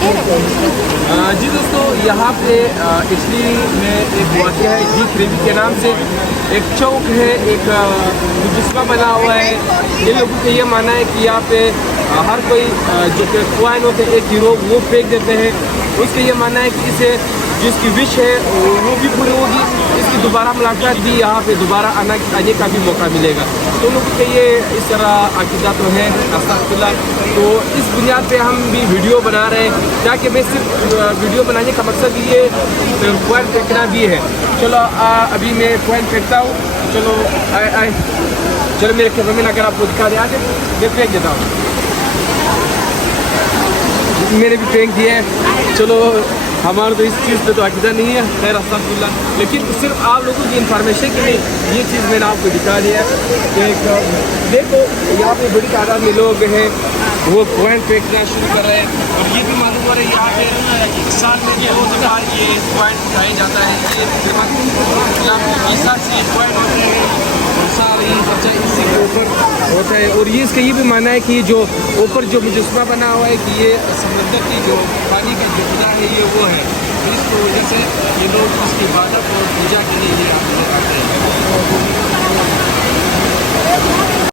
جی دوستو، یہاں پہ اٹلی میں ایک واقعہ ہے جی کریوی کے نام سے ایک چوک ہے، ایک مجسمہ بنا ہوا ہے. یہ لوگوں کا یہ ماننا ہے کہ یہاں پہ ہر کوئی جو کہ کوائن ہوتے ہیں 1 یورو وہ پھینک دیتے ہیں. اس کا یہ ماننا ہے کہ اسے جس کی وش ہے وہ بھی پوری ہوگی، اس کی دوبارہ ملاقات بھی یہاں پہ دوبارہ آنے کا بھی موقع ملے گا. تو لوگوں کے یہ اس طرح عقیدہ تو ہے استغفراللہ. تو اس بنیاد پہ ہم بھی ویڈیو بنا رہے ہیں، تاکہ میں صرف ویڈیو بنانے کا مقصد یہ کوائن پھینکنا بھی ہے. چلو ابھی میں کوائن پھینکتا ہوں. چلو آئے چلو میرے کیمرہ مین اگر آپ کو دکھا دیں آگے، میں پھینک دیتا ہوں. میں نے بھی پھینک دیا ہے. چلو ہمارا تو اس چیز پہ تو عقیدہ نہیں ہے، خیر استغفراللہ، لیکن صرف آپ لوگوں کی انفارمیشن کے لیے یہ چیز میں نے آپ کو دکھا دیا ہے کہ دیکھو یہاں پہ بڑی تعداد میں لوگ ہیں وہ کوائن پھینکنا شروع کر رہے ہیں. اور یہ بھی معلوم ہو رہا ہے یہاں پہ سال میں 2 دفعہ یہ کوائن اٹھایا جاتا ہے. یہاں پہ 20 سال سے یہ کوائن ہوتے ہیں اور سارے بچہ اسی کے اوپر ہوتا ہے. اور یہ اس کا یہ بھی ماننا ہے کہ جو اوپر جو مجسمہ بنا ہوا ہے کہ یہ سمندر کی جو پانی کا جو خدا ہے یہ وہ ہے. اس کی وجہ سے یہ لوگ اس کی عبادت اور پوجا کے لیے